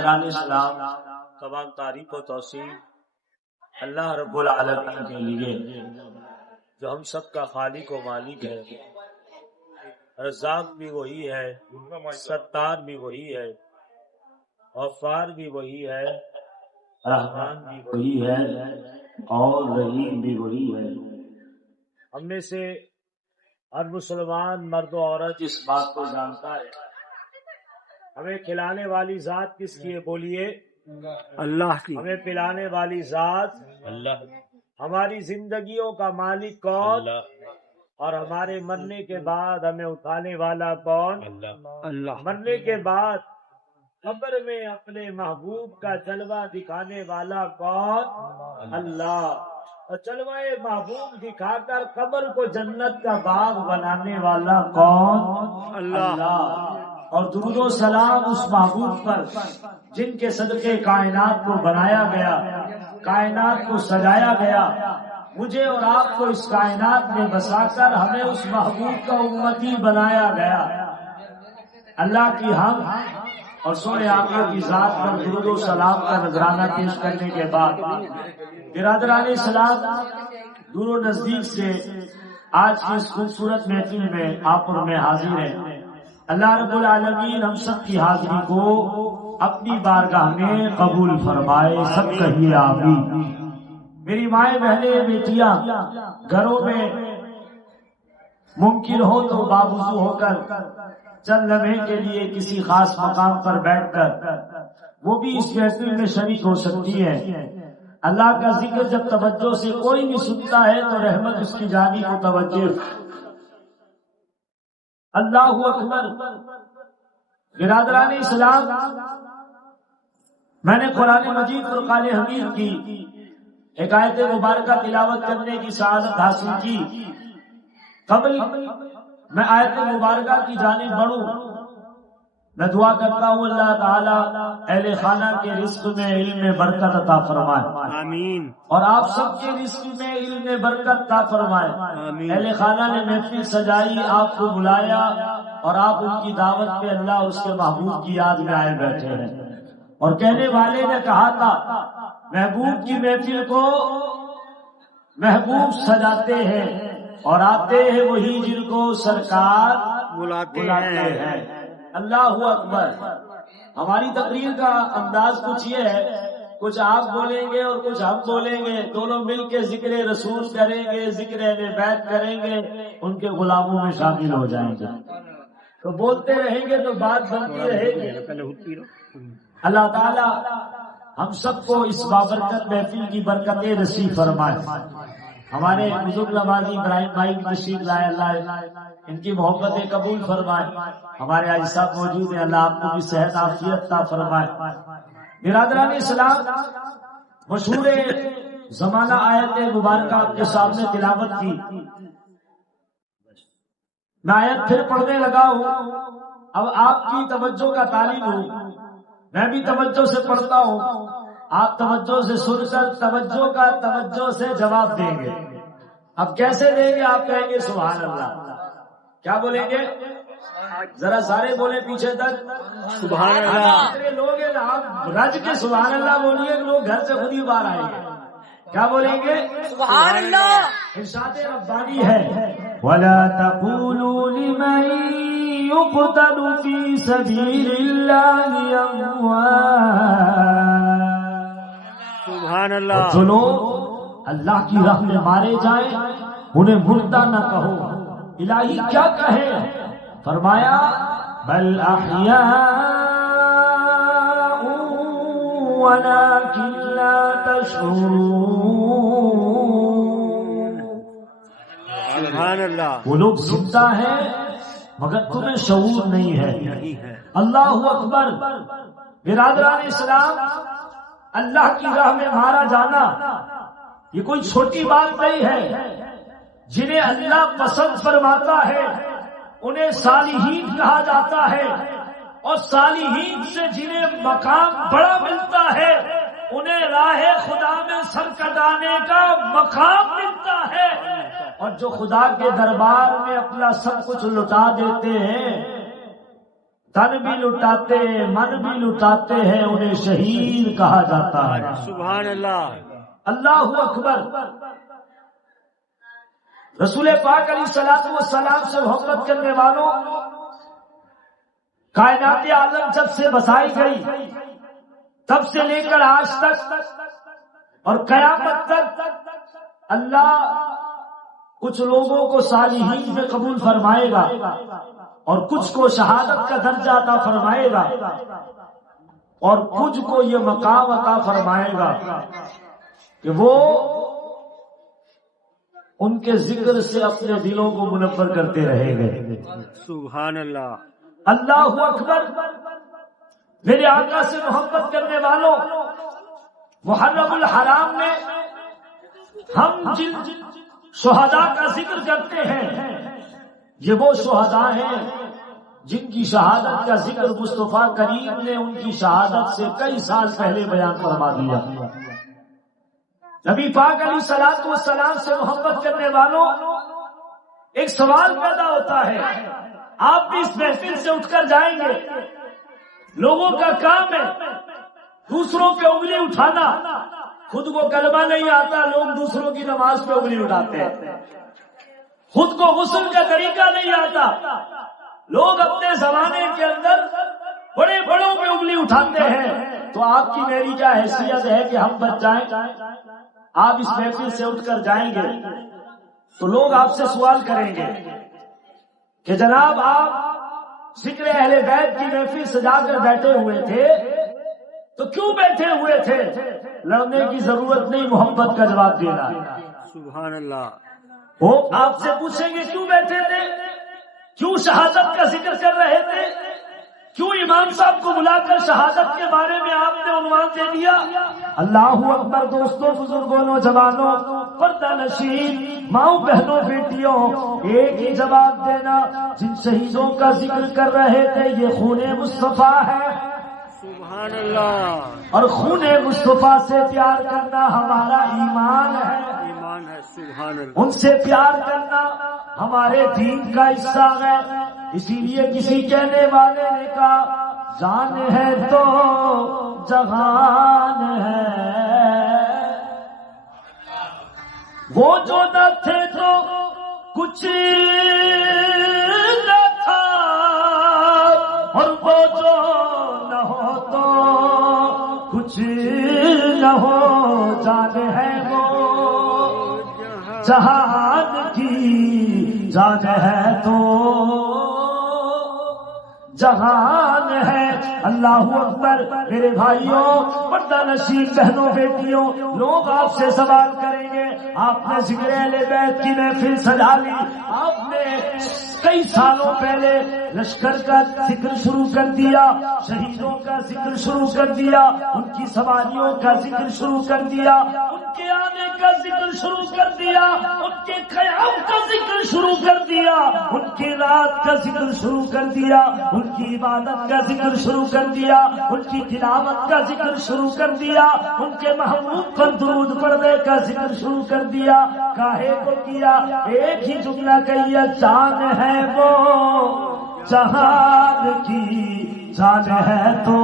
برادران اسلام، تمام تعریف و توصیف اللہ رب العالمین کے لیے جو ہم سب کا خالق و مالک ہے. رزاق بھی وہی ہے، ستار بھی وہی ہے، غفار بھی وہی ہے، رحمان بھی وہی ہے اور رحیم بھی وہی ہے. ہم میں سے ہر مسلمان مرد و عورت اس بات کو جانتا ہے. ہمیں کھلانے والی ذات کس کی ہے؟ بولیے اللہ کی. ہمیں پلانے والی ذات اللہ. ہماری زندگیوں کا مالک کون؟ اللہ. اور ہمارے مرنے کے بعد ہمیں اٹھانے والا کون؟ اللہ. اللہ. مرنے کے بعد قبر میں اپنے محبوب کا جلوہ دکھانے والا کون؟ اللہ. اور جلوہ محبوب دکھا کر قبر کو جنت کا باغ بنانے والا کون؟ اللہ. اور درود و سلام اس محبوب پر جن کے صدقے کائنات کو بنایا گیا، کائنات کو سجایا گیا. مجھے اور آپ کو اس کائنات میں بسا کر ہمیں اس محبوب کا امتی بنایا گیا. اللہ کی حمد اور سونے آقا کی ذات پر درود و سلام کا نذرانہ پیش کرنے کے بعد برادران اسلام دور و نزدیک سے آج کی اس خوبصورت محفل میں آپ اور میں حاضر ہیں. اللہ رب العالمین ہم سب کی حاضری کو اپنی بارگاہ میں قبول فرمائے. سب کہیے آمین. میری مائیں بہنیں بیٹیاں، گھروں میں ممکن ہو تو باوضو ہو کر چند لمحے کے لیے کسی خاص مقام پر بیٹھ کر وہ بھی اس محفل میں شریک ہو سکتی ہے. اللہ کا ذکر جب توجہ سے کوئی بھی سنتا ہے تو رحمت اس کی جانب متوجہ. اللہ اکبر. برادران اسلام، میں نے قرآن مجید فرقان حمید کی ایک آیت مبارکہ تلاوت کرنے کی سعادت حاصل کی. قبل میں آیت مبارکہ کی جانب بڑھوں، میں دعا کرتا ہوں اللہ تعالی اہل خانہ کے رزق میں علم میں برکت عطا فرمائے. آمین. اور آپ سب کے رزق میں علم میں برکت عطا فرمائے. اہل خانہ نے محفل سجائی، آپ کو بلایا اور آپ ان کی دعوت پہ اللہ اس کے محبوب کی یاد میں آئے بیٹھے ہیں. اور کہنے والے نے کہا تھا محبوب کی محفل کو محبوب سجاتے ہیں اور آتے ہیں وہی جن کو سرکار بلاتے ہیں. اللہ اکبر. ہماری تقریر کا انداز کچھ یہ ہے، کچھ آپ بولیں گے اور کچھ ہم بولیں گے، دونوں مل کے ذکر رسول کریں گے، ذکر اہل بیت کریں گے، ان کے غلاموں میں شامل ہو جائیں گے. تو بولتے رہیں گے تو بات بنتی رہے گی. اللہ تعالی ہم سب کو اس بابرکت محفل کی برکتیں نصیب فرمائے. ہمارے بزرگ نمازی ابراہیم بھائی کی تشریف لائے، اللہ ان کی محبتیں قبول فرمائے. ہمارے حاجی صاحب موجود ہیں، اللہ آپ کو بھی صحت عافیت عطا فرمائے. برادران اسلام، مشہور زمانہ آیت مبارکہ آپ کے سامنے تلاوت کی. میں آیت پھر پڑھنے لگا ہوں. اب آپ کی توجہ کا طالب ہوں، میں بھی توجہ سے پڑھتا ہوں. آپ توجہ سے سن کر توجہ سے جواب دیں گے. اب کیسے دیں گے؟ آپ کہیں گے سبحان اللہ. کیا بولیں گے؟ ذرا سارے بولے پیچھے تک سبحان اللہ. اتنے لوگ ہیں نا، آپ رج کے سبحان اللہ بولیے، لوگ گھر سے خود ہی باہر آئیں گے. کیا بولیں گے؟ سبحان اللہ. ارشاد ربانی ہے وَلَا تَقُولُوا لِمَن يُقْتَلُ فِي سَبِيلِ اللَّهِ أَمْوَاتٌ. سبحان اللہ. جو لوگ اللہ کی راہ میں مارے جائیں انہیں مردہ نہ کہو. الہی کیا کہے؟ فرمایا بل احیاء ولكن لا تشعرون. سبحان اللہ. وہ لوگ زندہ ہیں مگر تمہیں شعور نہیں ہے. اللہ اکبر. برادران اسلام، اللہ کی راہ میں مارا جانا یہ کوئی چھوٹی بات نہیں ہے. جنہیں اللہ پسند فرماتا ہے انہیں صالحین کہا جاتا ہے، اور صالحین سے جنہیں مقام بڑا ملتا ہے انہیں راہ خدا میں سر کٹانے کا مقام ملتا ہے. اور جو خدا کے دربار میں اپنا سب کچھ لٹا دیتے ہیں تن بھی لٹاتے من بھی لٹاتے ہیں، انہیں شہید کہا جاتا ہے۔ سبحان اللہ، اللہ اکبر۔ رسول پاک علیہ الصلوۃ والسلام سے محبت کرنے والوں، کائنات عالم جب سے بسائی گئی تب سے لے کر آج تک اور قیامت تک اللہ کچھ لوگوں کو صالحین میں قبول فرمائے گا اور کچھ کو شہادت کا درجہ عطا فرمائے گا اور کچھ کو یہ مقام عطا فرمائے گا کہ وہ ان کے ذکر سے اپنے دلوں کو منور کرتے رہیں گے۔ سبحان اللہ، اللہ اکبر۔ میرے آقا سے محبت کرنے والوں، محرم الحرام میں ہم جن شہداء کا ذکر کرتے ہیں، یہ وہ شہداء ہیں جن کی شہادت کا ذکر مصطفیٰ کریم نے ان کی شہادت سے کئی سال پہلے بیان فرما دیا۔ نبی پاک علیہ الصلوۃ والسلام سے محبت کرنے والوں، ایک سوال پیدا ہوتا ہے، آپ بھی اس محفل سے اٹھ کر جائیں گے، لوگوں کا کام ہے دوسروں پہ انگلی اٹھانا، خود کو کلمہ نہیں آتا، لوگ دوسروں کی نماز پہ انگلی اٹھاتے ہیں، خود کو غسل کا طریقہ نہیں آتا، لوگ اپنے زمانے کے اندر بڑے بڑوں پہ انگلی اٹھاتے ہیں، تو آپ کی میری کیا حیثیت ہے کہ ہم بچ جائیں؟ آپ اس محفل سے اٹھ کر جائیں گے تو لوگ آپ سے سوال کریں گے کہ جناب آپ ذکر اہل بیت کی محفل سجا کر بیٹھے ہوئے تھے تو کیوں بیٹھے ہوئے تھے؟ لڑنے کی ضرورت نہیں، محبت کا جواب دینا۔ سبحان اللہ، وہ آپ سے پوچھیں گے کیوں بیٹھے تھے، کیوں شہادت کا ذکر کر رہے تھے، کیوں امام صاحب کو بلا کر شہادت کے بارے میں آپ نے عنوان دے دیا؟ اللہ اکبر۔ دوستوں، بزرگوں، نوجوانوں، پردہ نشین ماؤں، بہنوں، بیٹیوں، ایک ہی جواب دینا، جن شہیدوں کا ذکر کر رہے تھے یہ خون مصطفیٰ ہے، سبحان اللہ، اور خون مصطفیٰ سے پیار کرنا ہمارا ایمان ہے، ایمان ہے، سبحان اللہ، ان سے پیار کرنا ہمارے دین کا حصہ ہے۔ اسی لیے کسی کہنے والے نے کہا جان ہے تو جہان ہے، وہ جو نہ تھے تو کچھ نہ تھا، اور وہ جو نہ ہو تو کچھ نہ ہو، جان ہے وہ جہان کی، جان ہے تو جہان ہے۔ اللہ اکبر۔ میرے بھائیوں، پردہ نشین بہنوں، بیٹیوں، لوگ آپ سے سوال کریں گے، آپ نے ذکر اہل بیت کی محفل سجا لی، آپ نے کئی سالوں پہلے لشکر کا ذکر شروع کر دیا، شہیدوں کا ذکر شروع کر دیا، ان کی سواریوں کا ذکر شروع کر دیا، ان کے آنے کا ذکر شروع کر دیا، ان کے قیام کا ذکر شروع کر دیا، ان کی رات کا ذکر شروع کر دیا، ان کی عبادت کا ذکر شروع کر دیا، ان کی تلاوت کا ذکر شروع کر دیا، ان کے محبوب پر درود پڑھنے کا ذکر شروع کر دیا۔ کاہے کو کیا؟ ایک ہی جملہ کہیا، جان ہے وہ جہان کی، جان ہے تو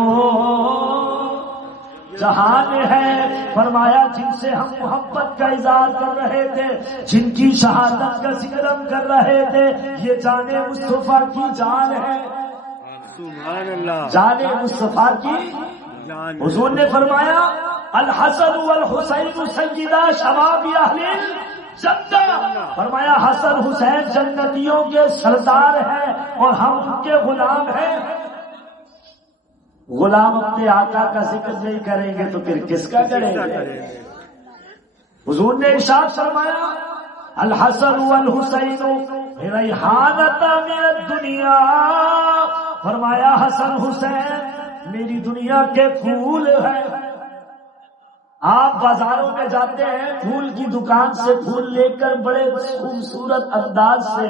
جہان ہے۔ فرمایا جن سے ہم محبت کا اظہار کر رہے تھے، جن کی شہادت کا ذکر ہم کر رہے تھے، یہ جان مصطفیٰ کی جان ہے، سبحان اللہ، جان مصطفیٰ کی جان۔ حضور نے فرمایا الحسن والحسین سیدا شباب اہل الجنہ، فرمایا حسن حسین جنتیوں کے سردار ہیں اور ہم ان کے غلام ہیں۔ غلام اپنے آقا کا ذکر نہیں کریں گے تو پھر کس کا کریں گے؟ حضور نے ارشاد فرمایا الحسن والحسین ریحانۃ من الدنیا، فرمایا حسن حسین میری دنیا کے پھول ہیں۔ آپ بازاروں میں جاتے ہیں، پھول کی دکان سے پھول لے کر بڑے خوبصورت انداز سے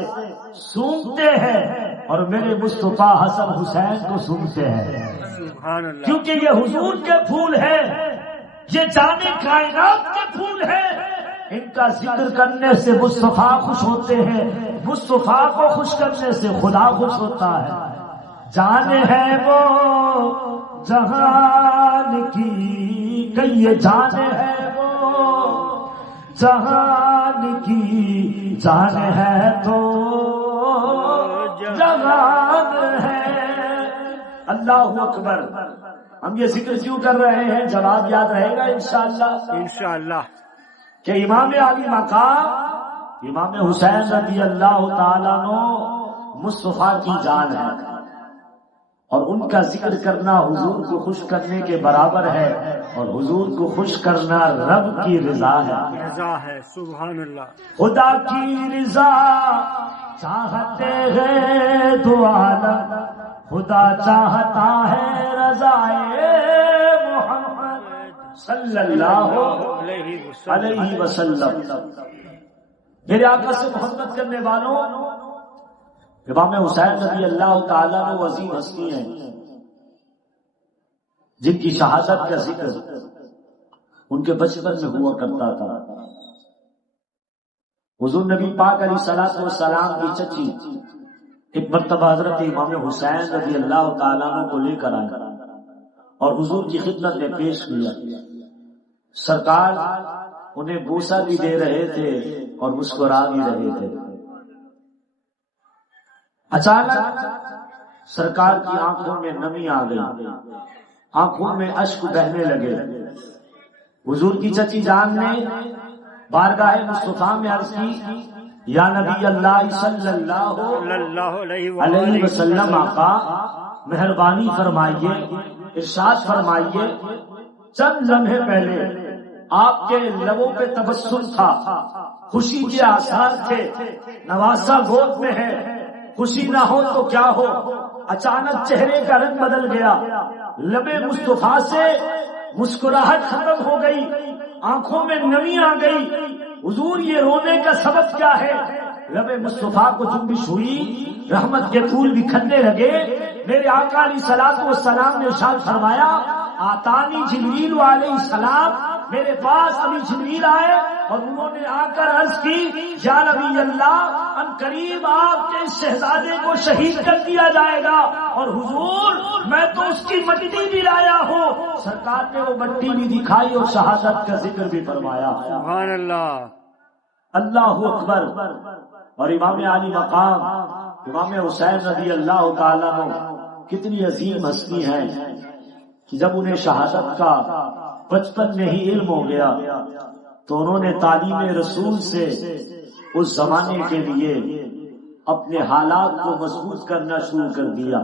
سونگتے ہیں، اور میرے مصطفیٰ حسن حسین کو سونگتے ہیں، کیونکہ یہ حضور کے پھول ہیں، یہ جانے کائنات کے پھول ہیں۔ ان کا ذکر کرنے سے مصطفیٰ خوش ہوتے ہیں، مصطفیٰ کو خوش کرنے سے خدا خوش ہوتا ہے۔ جان ہے وہ جہان کی، کہیے جان ہے وہ جہان کی، جان ہے تو جہان ہے۔ اللہ اکبر۔ ہم یہ ذکر کیوں کر رہے ہیں؟ جواب یاد رہے گا انشاءاللہ انشاءاللہ کہ امام علی مقام امام حسین رضی اللہ تعالیٰ عنہ مصطفیٰ کی جان ہے، اور ان کا ذکر کرنا حضور کو خوش کرنے کے برابر ہے، اور حضور کو خوش کرنا رب کی رضا ہے۔ رضا ہے، سبحان اللہ۔ خدا کی رضا چاہتے ہیں دو عالم، خدا چاہتا ہے رضائے محمد صلی اللہ علیہ وسلم۔ میرے آقا سے محبت کرنے والوں، امام حسین رضی اللہ تعالیٰ وہ عظیم ہستی ہیں جن کی شہادت کا ذکر ان کے بچپن میں ہوا کرتا تھا۔ حضور نبی پاک علیہ الصلوۃ والسلام کی چچی ایک مرتبہ حضرت امام حسین رضی اللہ تعالیٰ عنہ کو لے کر آئے اور حضور کی خدمت میں پیش کیا۔ سرکار انہیں بوسہ بھی دے رہے تھے اور مسکرا بھی رہے تھے۔ اچانک سرکار کی آنکھوں میں نمی آ گئی، آنکھوں میں اشک بہنے لگے۔ حضور کی چچی جان نے بارگاہ مصطفیٰ میں عرض کی، یا نبی اللہ صلی اللہ علیہ وسلم، آقا مہربانی فرمائیے، ارشاد فرمائیے، چند لمحے پہلے آپ کے لبوں پہ تبسم تھا، خوشی کے آثار تھے، نواسا گود میں ہے، خوشی نہ ہو تو کیا ہو، اچانک چہرے کا رنگ بدل گیا، لب مصطفیٰ سے مسکراہٹ ختم ہو گئی، آنکھوں میں نمی آ گئی۔ حضور یہ رونے کا سبب کیا ہے؟ لب مصطفیٰ کو جنبش ہوئی، رحمت کے پھول بکھرنے لگے۔ میرے آقا علیہ الصلوۃ والسلام نے ارشاد فرمایا، آتانی جبریل علیہ السلام، میرے پاس ابھی جبریل آئے اور انہوں نے آ کر عرض کی، یا نبی اللہ، ان قریب آپ کے اس شہزادے کو شہید کر دیا جائے گا، اور حضور میں تو اس کی مٹی بھی لایا ہوں۔ سرکار نے وہ مٹی بھی دکھائی اور شہادت کا ذکر بھی فرمایا۔ سبحان اللہ، اللہ اکبر۔ اور امام علی مقام امام حسین رضی اللہ تعالیٰ عنہ کتنی عظیم ہستی ہیں کہ جب انہیں شہادت کا بچپن میں ہی علم ہو گیا تو انہوں نے تعلیم رسول سے اس زمانے کے لیے اپنے حالات کو مضبوط کرنا شروع کر دیا،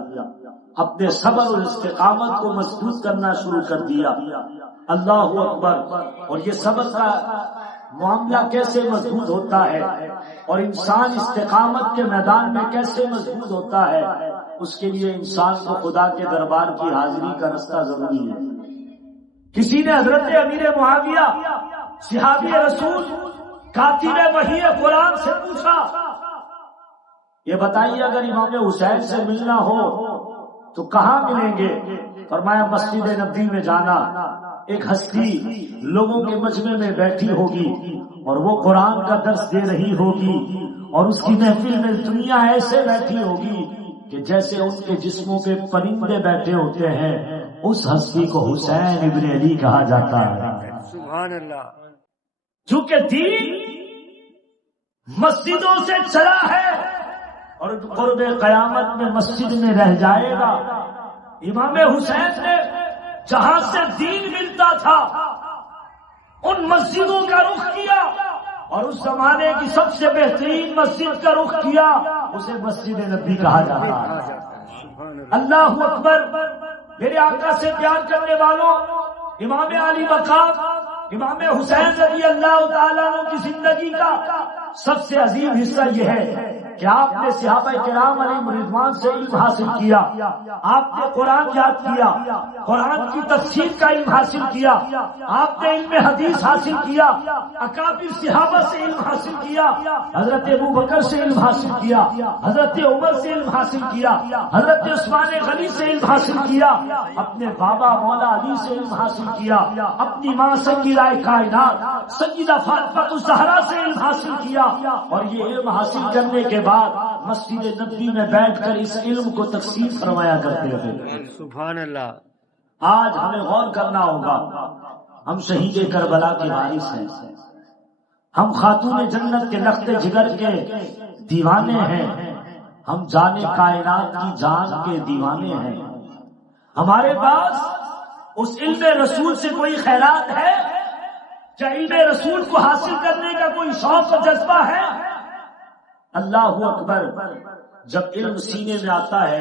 اپنے صبر اور استقامت کو مضبوط کرنا شروع کر دیا۔ اللہ اکبر۔ اور یہ صبر کا معاملہ کیسے مضبوط ہوتا ہے اور انسان استقامت کے میدان میں کیسے مضبوط ہوتا ہے، اس کے لیے انسان کو خدا کے دربار کی حاضری کا راستہ ضروری ہے۔ کسی نے حضرت امیر معاویہ صحابی رسول کاتب وحی قرآن سے پوچھا، یہ بتائیے اگر امام حسین سے ملنا ہو تو کہاں ملیں گے؟ فرمایا مسجد نبوی میں جانا، ایک ہستی لوگوں کے مجمع میں بیٹھی ہوگی اور وہ قرآن کا درس دے رہی ہوگی، اور اس کی محفل میں دنیا ایسے بیٹھی ہوگی کہ جیسے ان کے جسموں پہ پرندے بیٹھے ہوتے ہیں۔ اس ہستی کو حسین ابن علی کہا جاتا ہے۔ سبحان اللہ۔ چونکہ دین مسجدوں سے چلا ہے اور قرب قیامت میں مسجد میں رہ جائے گا۔ امام حسین نے جہاں سے دین ملتا تھا ان مسجدوں کا رخ کیا، اور اس زمانے کی سب سے بہترین مسجد کا رخ کیا، اسے مسجد نبوی کہا جاتا ہے۔ اللہ اکبر۔ میرے آقا سے پیار کرنے والوں، امام علی مقام امام حسین رضی اللہ تعالیٰ عنہ کی زندگی کا سب سے عظیم حصہ یہ ہے کہ آپ نے صحابہ کرام علیہ رضوان سے علم حاصل کیا، آپ نے قرآن یاد کیا، قرآن کی تفسیر کا علم حاصل کیا، آپ نے علم حدیث حاصل کیا، اکابر صحابہ سے علم حاصل کیا، حضرت ابو بکر سے علم حاصل کیا، حضرت عمر سے علم حاصل کیا، حضرت عثمان غنی سے علم حاصل کیا، اپنے بابا مولا علی سے علم حاصل کیا، اپنی ماں سیدہ کائنات سیدہ فاطمہ الزہرا سے علم حاصل کیا، اور یہ علم حاصل کرنے کے بعد مسجد نبوی میں بیٹھ کر اس علم کو تقسیم فرمایا کرتے تھے. سبحان اللہ. آج ہمیں غور کرنا ہوگا. ہم شہید کربلا کے وارث ہیں. ہم خاتون جنت کے لخت جگر کے دیوانے ہیں. ہم جانے کائنات کی جان کے دیوانے ہیں. ہمارے پاس اس علم رسول سے کوئی خیرات ہے؟ کیا علم رسول کو حاصل کرنے کا کوئی شوق و جذبہ ہے؟ اللہ اکبر. جب علم سینے میں آتا ہے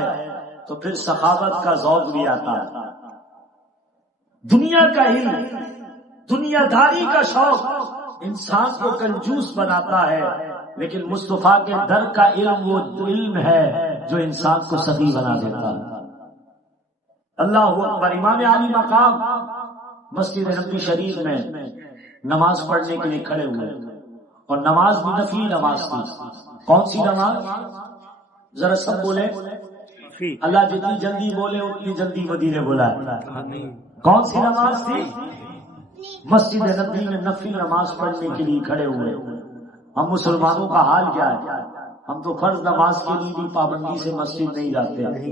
تو پھر سخاوت کا ذوق بھی آتا ہے. دنیا کا علم، دنیا داری کا شوق انسان کو کنجوس بناتا ہے، لیکن مصطفیٰ کے در کا علم وہ علم ہے جو انسان کو سخی بنا دیتا ہے. اللہ اکبر. امام علی مقام مسجد نبوی شریف میں نماز پڑھنے کے لیے کھڑے ہوئے، اور نماز بھی نفلی نماز تھی. کون سی نماز؟ ذرا سب بولے. اللہ جتنی جلدی بولے اتنی جلدی مدینے بلائے. کون سی نماز تھی؟ مسجد نبوی میں نفلی نماز پڑھنے کے لیے کھڑے ہوئے. ہم مسلمانوں کا حال کیا ہے؟ ہم تو فرض نماز کے لیے بھی پابندی سے مسجد نہیں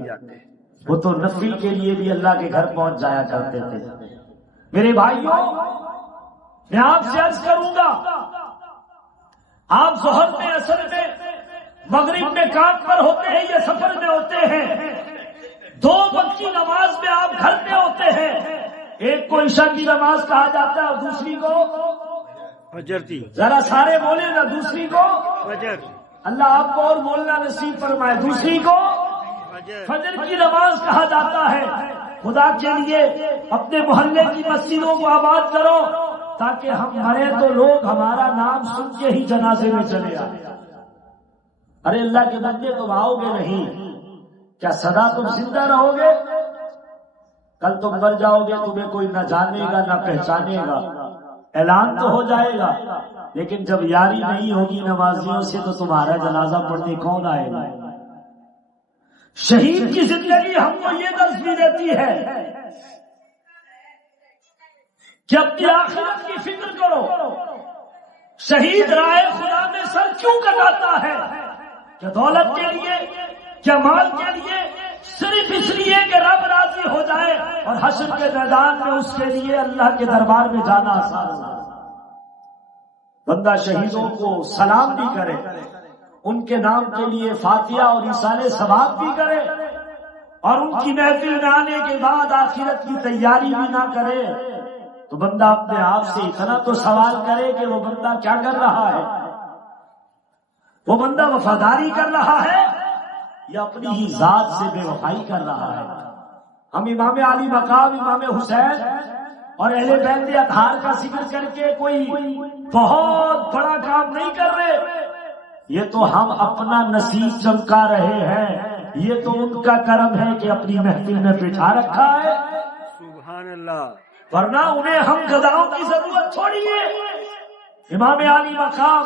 جاتے. وہ تو نفل کے لیے بھی اللہ کے گھر پہنچ جایا کرتے تھے. میرے بھائیوں، میں آپ سے عرض کروں گا، آپ ظہر میں، عصر میں، مغرب میں کام پر ہوتے ہیں یا سفر میں ہوتے ہیں. 2 وقت کی نماز میں آپ گھر میں ہوتے ہیں. ایک کو عشاء کی نماز کہا جاتا ہے اور دوسری کو فجر تھی. ذرا سارے بولے نا. دوسری کو فجر. اللہ آپ کو اور بولنا نصیب فرمائے. دوسری کو فجر کی نماز کہا جاتا ہے. خدا کے لیے اپنے محلے کی مسجدوں کو آباد کرو تاکہ ہم مرے تو لوگ ہمارا نام سن کے ہی جنازے میں چلے آئے. ارے اللہ کے بندے تم آؤ گے نہیں، کیا سدا تم زندہ رہو گے؟ کل تم مر جاؤ گے، تمہیں کوئی نہ جانے گا نہ پہچانے گا. اعلان تو ہو جائے گا، لیکن جب یاری نہیں ہوگی نمازیوں سے تو تمہارا جنازہ پڑھنے کون آئے گا؟ شہید کی زندگی ہم کو یہ درس بھی دیتی ہے کہ اپنی آخرت کی فکر کرو. شہید رائے خدا میں سر کیوں کٹاتا ہے؟ کیا دولت کے لیے؟ کیا مال کے لیے؟ صرف اس لیے کہ رب راضی ہو جائے اور حشر کے میدان میں اس کے لیے اللہ کے دربار میں جانا آسان ہو. بندہ شہیدوں کو سلام بھی کرے، ان کے نام کے لیے فاتحہ اور ایصال ثواب بھی کرے، اور ان کی محفل میں آنے کے بعد آخرت کی تیاری بھی نہ کرے، تو بندہ اپنے آپ سے اتنا تو سوال کرے کہ وہ بندہ کیا کر رہا ہے؟ وہ بندہ وفاداری کر رہا ہے یا اپنی ہی ذات سے بے وفائی کر رہا ہے؟ ہم امام علی مقام، امام حسین اور اہل بیت اطہار کا ذکر کر کے کوئی بہت بڑا کام نہیں کر رہے. یہ تو ہم اپنا نصیب چمکا رہے ہیں. یہ تو ان کا کرم ہے کہ اپنی محفل میں بٹھا رکھا ہے. سبحان اللہ. ورنہ انہیں ہم گداؤں کی ضرورت تھوڑی ہے. امام علی مقام،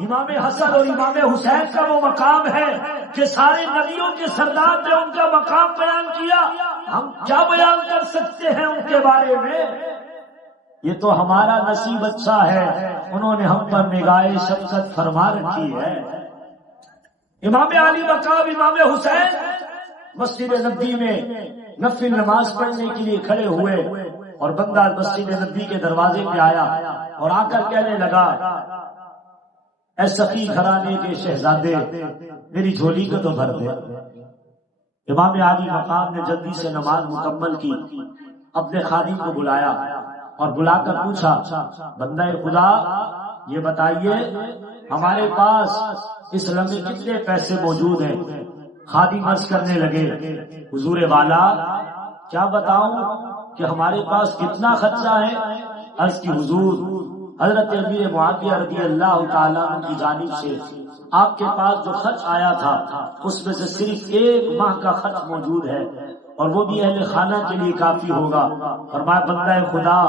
امام حسن اور امام حسین کا وہ مقام ہے کہ سارے نبیوں کے سردار نے ان کا مقام بیان کیا. ہم کیا بیان کر سکتے ہیں ان کے بارے میں؟ یہ تو ہمارا نصیب اچھا ہے، انہوں نے ہم پر نگاہ شفقت فرما رکھی ہے. امام علی مقام، امام حسین مسجد نبوی میں نفل نماز پڑھنے کے لیے کھڑے ہوئے، اور بندہ مسجد نبوی کے دروازے پہ آیا اور آ کر کہنے لگا، اے سخی گھرانے کے شہزادے، میری جھولی کو تو بھر دے. امام علی مقام نے جلدی سے نماز مکمل کی، اپنے خادم کو بلایا اور بلا کر پوچھا، بندہ خدا یہ بتائیے ہمارے پاس اس لمحے کتنے پیسے موجود ہیں؟ خادم عرض کرنے لگے، حضور والا کیا بتاؤں کہ ہمارے پاس کتنا خرچہ ہے؟ عرض کی حضور، حضرت امیر معاویہ رضی اللہ تعالیٰ عنہ کی جانب سے آپ کے پاس جو خرچ آیا تھا اس میں سے صرف 1 ماہ کا خرچ موجود ہے، اور وہ بھی اہل خانہ کے لیے کافی ہوگا. فرمایا بندہ خدا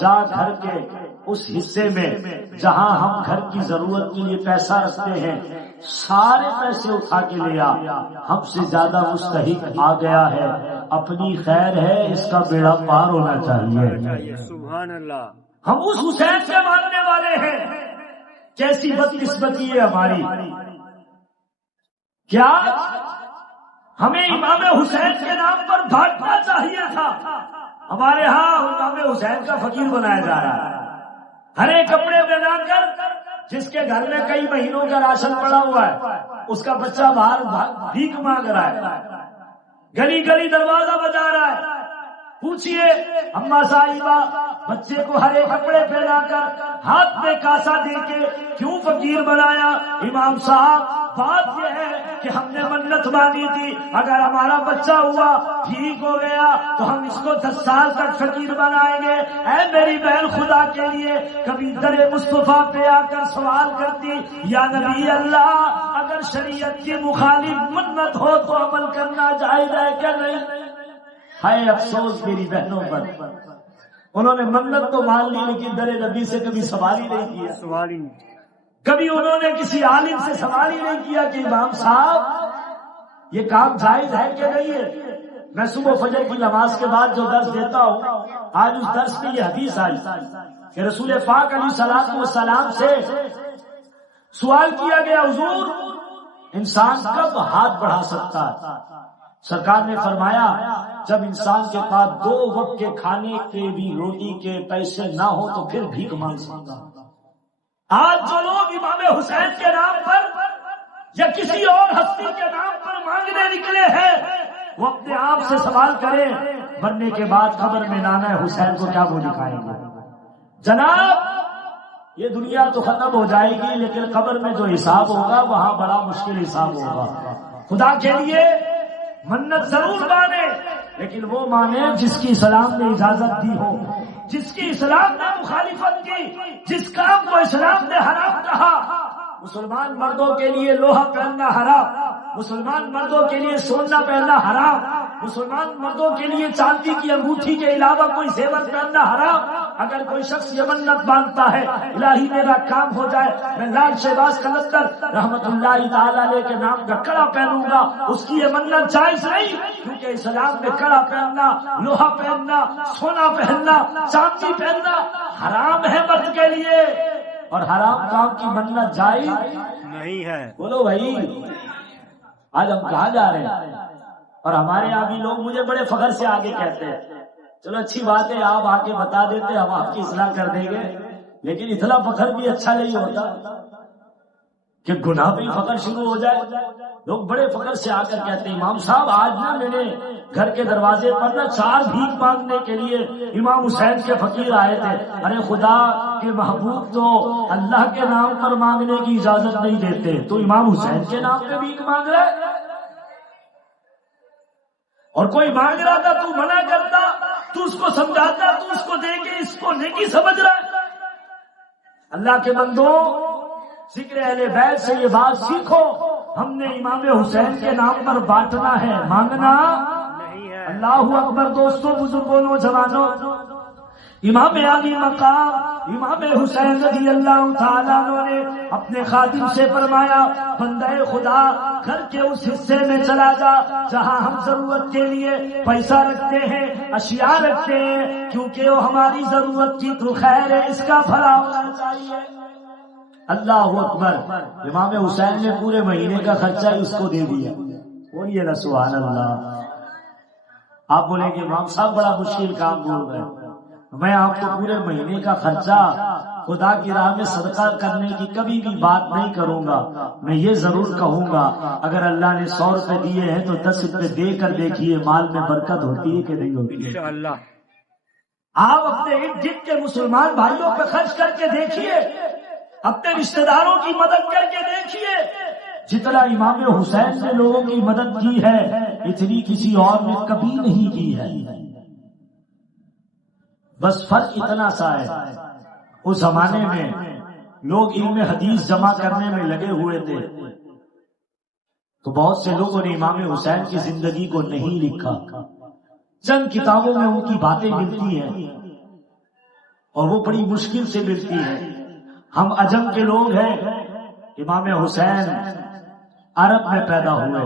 جا گھر کے اس حصے میں جہاں ہم گھر کی ضرورت کے لیے پیسہ رکھتے ہیں سارے پیسے اٹھا کے لے آ. ہم سے زیادہ مستحق آ گیا ہے، اپنی خیر ہے، اس کا بیڑا پار ہونا چاہیے. سبحان اللہ. ہم اس حسین سے ماننے والے ہیں. کیسی بدقسمتی ہے ہماری. کیا ہمیں امام حسین کے نام پر بانٹنا چاہیے تھا؟ ہمارے ہاں امام حسین کا فقیر بنایا جا رہا ہے، ہرے کپڑے بنا کر، جس کے گھر میں کئی مہینوں کا راشن پڑا ہوا ہے اس کا بچہ باہر بھیک مانگ رہا ہے، گلی گلی دروازہ بجا رہا ہے۔ پوچھئے اما صاحبہ، بچے کو ہرے کپڑے پہنا کر ہاتھ میں کاسا دے کے کیوں فقیر بنایا؟ امام صاحب، بات یہ ہے کہ ہم نے منت مانی تھی، اگر ہمارا بچہ ہوا ٹھیک ہو گیا تو ہم اس کو 10 سال تک فقیر بنائیں گے۔ اے میری بہن، خدا کے لیے کبھی در مصطفیٰ پہ آ کر سوال کرتی، یا نبی اللہ، اگر شریعت کی مخالف منت ہو تو عمل کرنا جائز ہے کیا نہیں؟ ہائے افسوس میری بہنوں پر، انہوں نے منت تو مان لی لیکن در نبی سے کبھی سوال ہی نہیں کیا، سوال ہی نہیں۔ کبھی انہوں نے کسی عالم سے سوال ہی نہیں کیا کہ امام صاحب یہ کام جائز ہے کہ نہیں ہے۔ میں صبح فجر کی نماز کے بعد جو درس دیتا ہوں، آج اس درس میں یہ حدیث آئی کہ رسول پاک علیہ الصلوۃ والسلام سے سوال کیا گیا، حضور انسان کب ہاتھ بڑھا سکتا ہے؟ سرکار نے فرمایا، جب انسان کے پاس 2 وقت کے کھانے کے بھی روٹی کے پیسے نہ ہو تو پھر بھیک مانگ سکتا ہے۔ آج جو لوگ امام حسین کے نام پر یا کسی اور ہستی کے نام پر مانگنے نکلے ہیں، وہ اپنے آپ سے سوال کریں، مرنے کے بعد قبر میں نانا حسین کو کیا وہ دکھائیں گے؟ جناب، یہ دنیا تو ختم ہو جائے گی لیکن قبر میں جو حساب ہوگا وہاں بڑا مشکل حساب ہوگا۔ خدا کے لیے منت ضرور مانے، لیکن وہ مانے جس کی اسلام نے اجازت دی ہو، جس کی اسلام نے مخالفت کی، جس کام کو اسلام نے حرام کہا۔ مسلمان مردوں کے لیے لوہا پہننا حرام، مسلمان مردوں کے لیے سونا پہننا حرام، مسلمان مردوں کے لیے چاندی کی انگوٹھی کے علاوہ کوئی زیور پہننا حرام۔ اگر کوئی شخص یہ منت مانتا ہے الہی میرا کام ہو جائے، میں لال شہباز قلندر رحمت اللہ تعالی علیہ کے نام کا کڑا پہنوں گا، اس کی یہ منت جائز نہیں، کیونکہ اسلام میں کڑا پہننا، لوہا پہننا، سونا پہننا، چاندی پہننا حرام ہے مرد کے لیے، اور حرام کام کی منت جائز نہیں ہے۔ بولو بھائی، آج ہم کہاں جا رہے ہیں؟ اور ہمارے یہاں بھی لوگ مجھے بڑے فخر سے آگے کہتے ہیں، چلو اچھی بات ہے آپ آ کے بتا دیتے، ہم آپ کی اصلاح کر دیں گے، لیکن اتنا فخر بھی اچھا نہیں ہوتا کہ گناہ پہ فخر شروع ہو جائے۔ لوگ بڑے فخر سے آ کر کہتے ہیں، امام صاحب آج نا میں نے گھر کے دروازے پر نا 4 بھیک مانگنے کے لیے امام حسین کے فقیر آئے تھے۔ ارے خدا کے محبوب تو اللہ کے نام پر مانگنے کی اجازت نہیں دیتے، تو امام حسین کے نام پہ بھیک مانگ رہے، اور کوئی مانگ رہا تھا تو منع کرتا، تو اس کو سمجھاتا، تو اس کو دے کے اس کو نیکی سمجھ رہا ہے۔ اللہ کے بندو، ذکر اہل بیت سے یہ بات سیکھو، ہم نے امام حسین کے نام پر بانٹنا ہے، مانگنا نہیں ہے۔ اللہ اکبر۔ دوستوں، بزرگوں، نوجوانوں، امام علی مقام امام حسین رضی اللہ تعالیٰ عنہ نے اپنے خادم سے فرمایا، بندہ خدا گھر کے اس حصے میں چلا جا جہاں ہم ضرورت کے لیے پیسہ رکھتے ہیں، اشیاء رکھتے ہیں، کیونکہ وہ ہماری ضرورت کی تو خیر ہے، اس کا بھلا ہونا چاہیے۔ اللہ اکبر۔ امام حسین نے پورے مہینے کا خرچہ اس کو دے دیا۔ بولیے نا سبحان اللہ۔ آپ بولیں گے امام صاحب بڑا مشکل کام بول رہے ہیں، میں آپ کو پورے مہینے کا خرچہ خدا کی راہ میں صدقہ کرنے کی کبھی بھی بات نہیں کروں گا، میں یہ ضرور کہوں گا اگر اللہ نے 100 روپے دیے ہیں تو 10 روپے دے کر دیکھیے مال میں برکت ہوتی ہے کہ نہیں ہوتی ہے۔ انشاءاللہ آپ اپنے ارد گرد کے مسلمان بھائیوں پہ خرچ کر کے دیکھیے، اپنے رشتہ داروں کی مدد کر کے دیکھیے، جتنا امام حسین نے لوگوں کی مدد کی ہے اتنی کسی اور نے کبھی نہیں کی ہے۔ بس فرق اتنا سا ہے، اس زمانے میں لوگ علم حدیث جمع کرنے میں لگے ہوئے تھے تو بہت سے لوگوں نے امام حسین کی زندگی کو نہیں لکھا، چند کتابوں میں ان کی باتیں ملتی ہیں اور وہ بڑی مشکل سے ملتی ہیں۔ ہم عجم کے لوگ ہیں، امام حسین عرب میں پیدا ہوئے،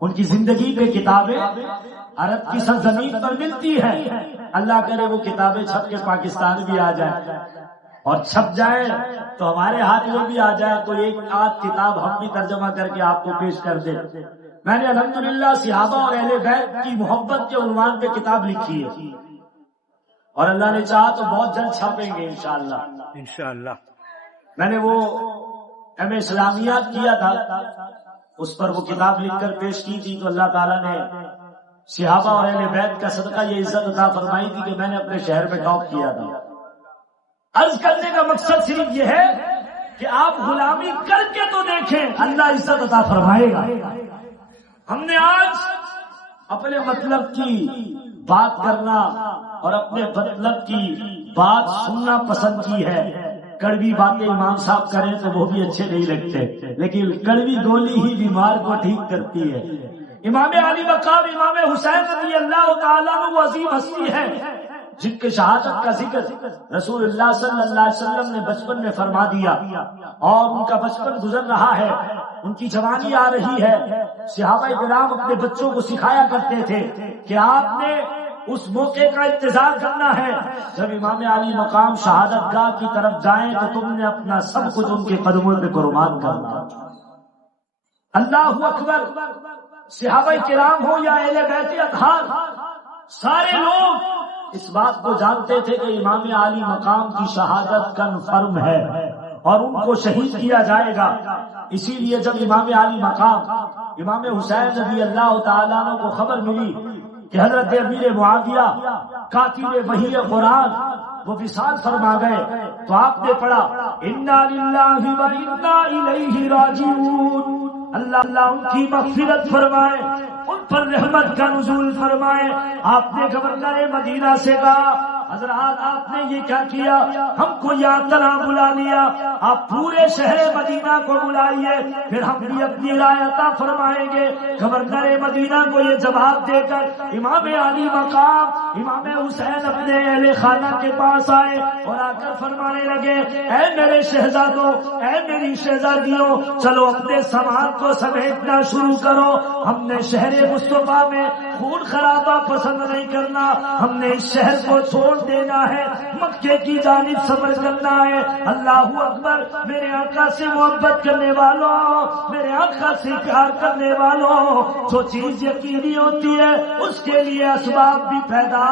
ان کی زندگی پہ کتابیں عرب کی سرزمین پر ملتی ہیں، اللہ کرے وہ کتابیں چھپ کے پاکستان بھی آ جائیں اور چھپ جائے تو ہمارے ہاتھ میں بھی آ جائے تو ایک آدھ کتاب ہم بھی ترجمہ کر کے آپ کو پیش کر دیں. میں نے الحمدللہ صحابہ اور اہل بیت کی محبت کے عنوان پہ کتاب لکھی ہے اور اللہ نے چاہا تو بہت جلد چھپیں گے انشاءاللہ. انشاءاللہ. میں نے وہ ایم اے اسلامیات کیا تھا، اس پر وہ کتاب لکھ کر پیش کی تھی تو اللہ تعالیٰ نے صحابہ اور اہل بیت کا صدقہ یہ عزت عطا فرمائی تھی کہ میں نے اپنے شہر میں ٹاپ کیا تھا. عرض کرنے کا مقصد صرف یہ ہے کہ آپ غلامی کر کے تو دیکھیں، اللہ عزت عطا فرمائے گا. ہم نے آج اپنے مطلب کی بات کرنا اور اپنے مطلب کی بات سننا پسند کی ہے. کڑوی باتیں امام صاحب کریں تو وہ بھی اچھے نہیں لگتے، لیکن کڑوی گولی ہی بیمار کو ٹھیک کرتی ہے. امام علی مقام امام حسین رضی اللہ تعالیٰ عنہ وہ عظیم ہستی ہے جن کے شہادت کا ذکر رسول اللہ صلی اللہ علیہ وسلم نے بچپن میں فرما دیا اور ان کا بچپن گزر رہا ہے، ان کی جوانی آ رہی ہے. صحابہ کرام اپنے بچوں کو سکھایا کرتے تھے کہ آپ نے اس موقع کا انتظار کرنا ہے جب امام علی مقام شہادت گاہ کی طرف جائیں تو تم نے اپنا سب کچھ ان کے قدموں پہ قربان کرنا. اللہ اکبر. صحابہ کرام ہو یا اہل بیت اطہار، سارے لوگ اس بات کو جانتے تھے کہ امام علی مقام کی شہادت کنفرم ہے اور ان کو شہید کیا جائے گا. اسی لیے جب امام علی مقام امام حسین رضی اللہ تعالیٰ عنہ کو خبر ملی کہ حضرت امیر معاویہ کاتب وحی قرآن وہ وصال فرما گئے تو آپ نے پڑھا انا للہ و انا الیہ راجعون. اللہ ان کی مغفرت فرمائے، ان پر رحمت کا نزول فرمائے. آپ نے گورنر مدینہ سے کہا حضرات آپ نے یہ کیا کیا، ہم کو یہاں طرح بلا لیا، آپ پورے شہر مدینہ کو بلائیے پھر ہم بھی اپنی رائے عطا فرمائیں گے. گورنر مدینہ کو یہ جواب دے کر امام علی مقام امام حسین اپنے اہل خانہ کے پاس آئے اور آ کر فرمانے لگے اے میرے شہزادوں، اے میری شہزادیوں، چلو اپنے سامان کو سمیٹنا شروع کرو. ہم نے شہر مصطفیٰ میں خون خرابہ پسند نہیں کرنا، ہم نے اس شہر کو چھوڑ دینا ہے، مکے کی جانب سفر کرنا ہے. اللہ اکبر. میرے آقا سے محبت کرنے والوں، میرے آقا سے پیار کرنے والوں، جو چیز یقینی ہوتی ہے اس کے لیے اسباب بھی پیدا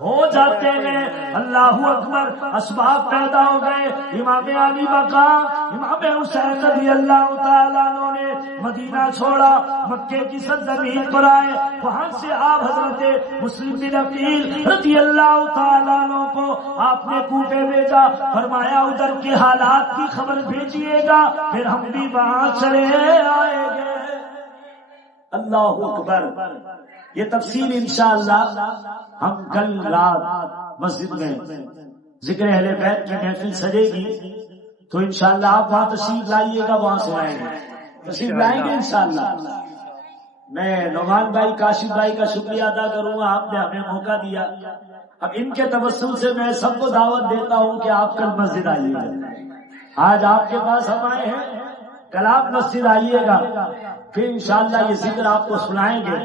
ہو جاتے ہیں. اللہ اکبر. اسباب پیدا ہو گئے. امام علی مقام امام حسین رضی اللہ تعالیٰ عنہ نے مدینہ چھوڑا، مکے کی سرزمین پر آئے. وہاں سے آپ حضرت مسلم بن عقیل رضی اللہ تعالیٰ عنہ کو آپ نے کوفے بھیجا، فرمایا ادھر کے حالات کی خبر بھیجیے گا پھر ہم بھی وہاں چلے آئیں گے. اللہ اکبر. یہ تفصیل انشاءاللہ ہم کل رات مسجد میں ذکر اہل بیت کی محفل سجے گی تو انشاءاللہ آپ وہاں تشریف لائیے گا، وہاں سنائیں گے، تشریف لائیں گے انشاءاللہ. میں نعمان بھائی کاشف بھائی کا شکریہ ادا کروں گا، آپ نے ہمیں موقع دیا. اب ان کے تبسم سے میں سب کو دعوت دیتا ہوں کہ آپ کل مسجد آئیے گا. آج آپ کے پاس ہم آئے ہیں، کل آپ مسجد آئیے گا، پھر انشاءاللہ یہ ذکر آپ کو سنائیں گے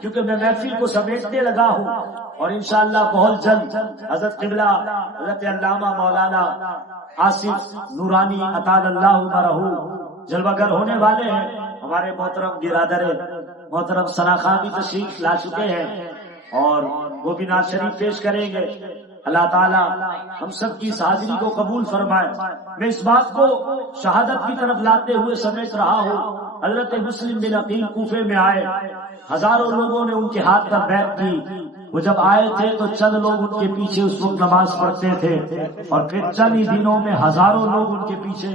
کیونکہ میں محفل کو سمیٹنے لگا ہوں اور انشاءاللہ بہت جلد حضرت قبلہ حضرت علامہ مولانا آصف نورانی اطال اللہ عمرہ جلوہ گر ہونے والے ہیں. ہمارے محترم برادر محترم ثنا خان بھی تشریف لا چکے ہیں اور وہ بھی نعت شریف پیش کریں گے. اللہ تعالیٰ ہم سب کی اس حاضری کو قبول فرمائے. میں اس بات کو شہادت کی طرف لاتے ہوئے سمیٹ رہا ہوں. حضرت مسلم بن عقیل کوفے میں آئے، ہزاروں لوگوں نے ان کے ہاتھ پر بیعت کی. وہ جب آئے تھے تو چند لوگ ان کے پیچھے اس وقت نماز پڑھتے تھے اور پھر چند ہی دنوں میں ہزاروں لوگ ان کے پیچھے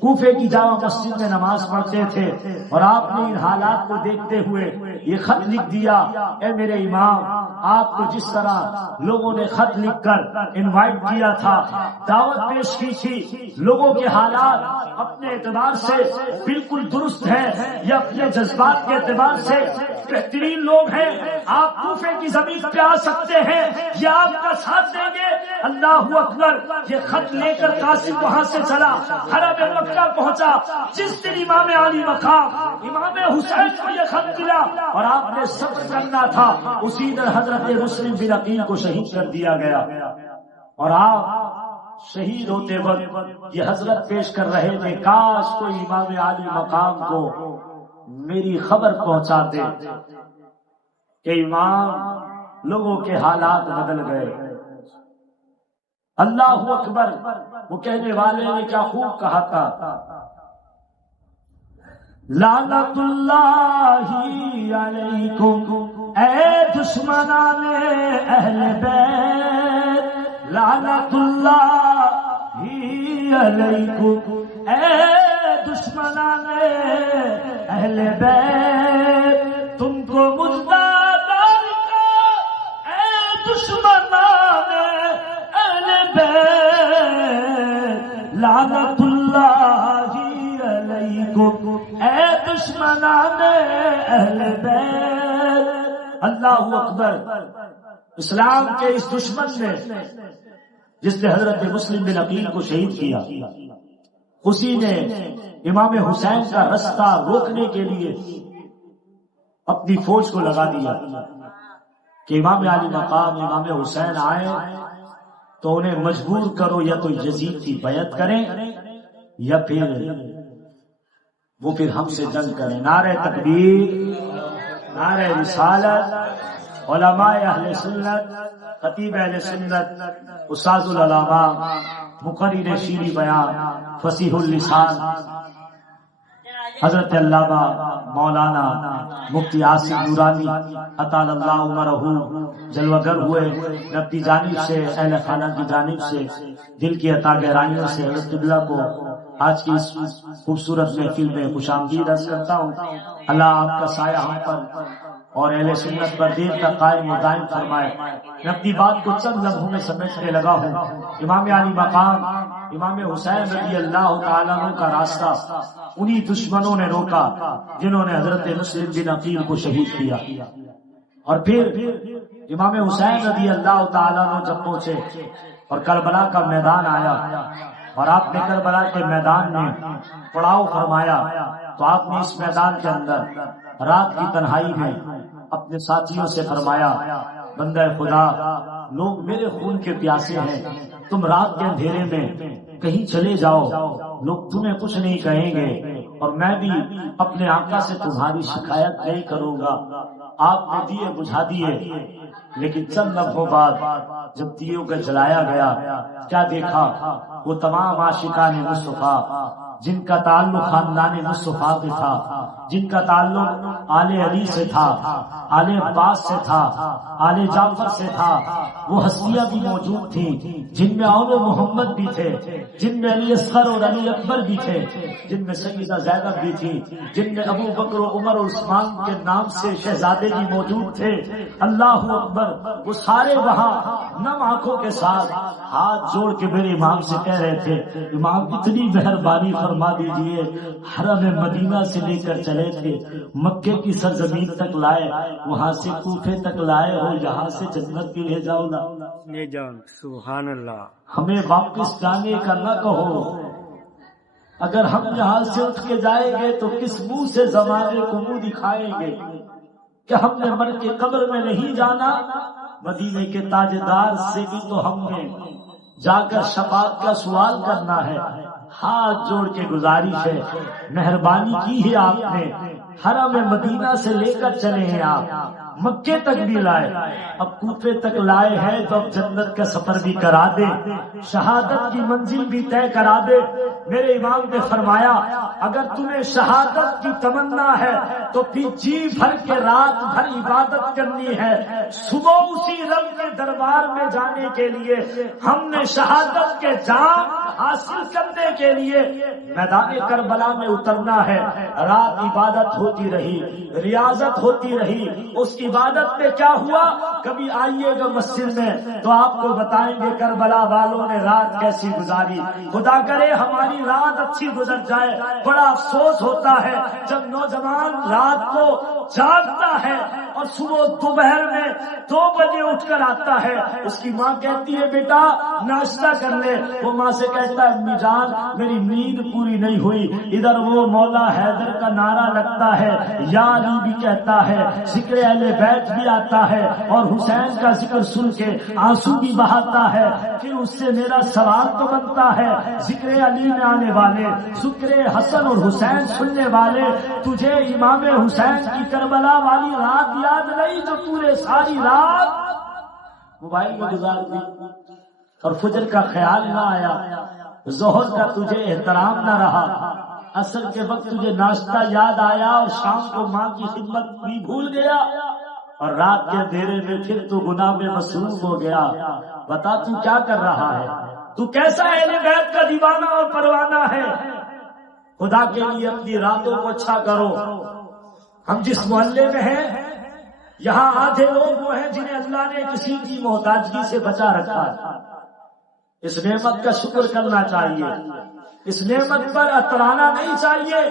کوفے کی جامع مسجد میں نماز پڑھتے تھے. اور آپ نے ان حالات کو دیکھتے ہوئے یہ خط لکھ دیا اے میرے امام، آپ کو جس طرح لوگوں نے خط لکھ کر انوائٹ کیا تھا، دعوت پیش کی تھی، لوگوں کے حالات اپنے اعتبار سے بالکل درست ہیں یا اپنے جذبات کے اعتبار سے بہترین لوگ ہیں، آپ کوفے کی زمین پہ آ سکتے ہیں یا آپ کا ساتھ دیں گے. اللہ اکبر. یہ خط لے کر قاسم وہاں سے چلا، حرم مکہ پہنچا. جس دن امام علی مقام امام حسین کو یہ خط ملا اور آپ نے صبر کرنا تھا، اسی دن حضرت مسلم بن عقیل کو شہید کر دیا گیا. اور آپ شہید ہوتے وقت یہ حضرت پیش کر رہے تھے، کاش کوئی امام عالی مقام کو میری خبر پہنچا دے کہ امام لوگوں کے حالات بدل گئے۔ اللہ اکبر، وہ کہنے والے نے کیا خوب کہا تھا، لعنت اللہ علیکم اے دشمنان اہل بیت، لعنت اللہ علیکم اے دشمنان اہل بیت، تم کو مجدہ دار کا اے دشمنان اہل بیت، لعنت اللہ علیکم اے دشمنان اہل بیت۔ اللہ اکبر، اسلام کے اس دشمن نے جس نے حضرت مسلم بن عقیل کو شہید کیا، اسی نے امام حسین کا رستہ روکنے کے لیے اپنی فوج کو لگا دیا کہ امام علی مقام امام حسین آئے تو انہیں مجبور کرو، یا تو یزید کی بیعت کریں یا پھر ہم سے جنگ کریں۔ نعرہ تکبیر، نعرہ رسالت، علماء اہل سنت، خطیب اہل سنت، استاذ العلماء، مقرر شیریں بیان، فصیح اللسان حضرت علامہ مولانا مفتی عاصم نورانی اطال اللہ عمرہ جلوہ گر ہوئے، اپنی جانب سے اہل خانہ کی جانب سے دل کی عطا گہرائیوں سے حضرت قبلہ کو آج کی اس خوبصورت محفل میں خوش آمدید عرض کرتا ہوں۔ اللہ آپ کا سایہ ہم پر اور اہل سنت پر دیر تک قائم و دائم فرمائے۔ میں اپنی بات کو چند لمحوں میں سمیٹنے لگا ہوں۔ امام علی مقام امام حسین رضی اللہ تعالیٰ عنہ کا راستہ انہی دشمنوں نے روکا جنہوں نے حضرت مسلم بن عقیل کو شہید کیا، اور پھر امام حسین رضی اللہ تعالیٰ عنہ جب پہنچے اور کربلا کا میدان آیا اور آپ نے کربلا کے میدان میں پڑاؤ فرمایا، تو آپ نے اس میدان کے اندر رات کی تنہائی میں اپنے ساتھیوں سے فرمایا، بندہ خدا، لوگ میرے خون کے پیاسے ہیں، تم رات کے اندھیرے میں کہیں چلے جاؤ، لوگ تمہیں کچھ نہیں کہیں گے، اور میں بھی اپنے آقا سے تمہاری شکایت نہیں کروں گا۔ آپ نے دیے بجھا دیے، لیکن چند لمحوں بعد جب دیوں کو جلایا گیا، کیا دیکھا؟ وہ تمام عاشقان مصطفیٰ جن کا تعلق خاندان مصطفیٰ سے تھا، جن کا تعلق آل علی سے تھا، آل عباس سے تھا، آل جعفر سے تھا، وہ ہستیاں بھی موجود تھیں جن میں اول محمد بھی تھے، جن میں علی اصغر اور علی اکبر بھی تھے، جن میں سیدہ زینب بھی تھی، جن میں ابو بکر و عمر اور عثمان کے نام سے شہزادے بھی موجود تھے۔ اللہ اکبر، وہ سارے وہاں نم آنکھوں کے ساتھ ہاتھ جوڑ کے میرے امام سے کہہ رہے تھے، امام اتنی مہربانی فرما دیجئے، حرم مدینہ سے لے کر چلے تھے، مکے کی سرزمین تک لائے، وہاں سے کوفے تک لائے ہو، یہاں سے جنت بھی لے جاؤ نا، لے جاؤ۔ سبحان اللہ۔ ہمیں واپس جانے کا نہ کہو، اگر ہم یہاں سے اٹھ کے جائیں گے تو کس منہ سے زمانے کو منہ دکھائیں گے کہ ہم نے مر کے قبر میں نہیں جانا؟ مدینے کے تاجدار سے بھی تو ہم نے جا کر شفاعت کا سوال کرنا ہے۔ ہاتھ جوڑ کے گزارش ہے، مہربانی کی ہے آپ نے، حرم مدینہ سے لے کر چلے ہیں آپ، مکے تک بھی لائے، اب کوفے تک لائے ہیں تو اب جنت کا سفر بھی کرا دے، شہادت کی منزل بھی طے کرا دے۔ میرے امام نے فرمایا، اگر تمہیں شہادت کی تمنا ہے تو پھر جی بھر کے رات بھر عبادت کرنی ہے، صبح اسی رب کے دربار میں جانے کے لیے ہم نے شہادت کے جام حاصل کرنے کے لیے میدان کربلا میں اترنا ہے۔ رات عبادت ہوتی رہی، ریاضت ہوتی رہی، اس عبادت میں کیا ہوا؟ کبھی آئیے گا مسجد میں تو آپ کو بتائیں گے کربلا والوں نے رات کیسی گزاری۔ خدا کرے ہماری رات اچھی گزر جائے۔ بڑا افسوس ہوتا ہے جب نوجوان رات کو جاگتا ہے اور صبح دوپہر میں 2 بجے اٹھ کر آتا ہے. اس کی ماں کہتی ہے بیٹا ناشتہ کر لے. وہ ماں سے کہتا ہے امی جان میری نیند پوری نہیں ہوئی. ادھر وہ مولا حیدر کا نعرہ لگتا ہے, یا علی بھی کہتا ہے, ذکر اہل بیت بھی آتا ہے, اور حسین کا ذکر سن کے آنسو بھی بہاتا ہے. پھر اس سے میرا سوال تو بنتا ہے, ذکر علی میں آنے والے, ذکر حسن اور حسین سننے والے, تجھے امام حسین کی کربلا والی رات یاد نہیں جو پورے ساری رات موبائل میں گزار دی اور فجر کا خیال نہ آیا, ظہر کا تجھے احترام نہ رہا, عصر کے وقت تجھے ناشتہ یاد آیا اور شام کو ماں کی خدمت بھی بھول گیا, اور رات کے اندھیرے میں پھر تو گناہ میں مصروف ہو گیا. بتا تو کیا کر رہا ہے؟ تو کیسا اہل بیت کا دیوانہ اور پروانہ ہے؟ خدا کے لیے اپنی راتوں کو اچھا کرو. ہم جس محلے میں ہیں یہاں آدھے لوگ وہ ہیں جنہیں اللہ نے کسی کی محتاجگی سے بچا رکھا ہے. اس نعمت کا شکر کرنا چاہیے, اس نعمت پر اترانا نہیں چاہیے.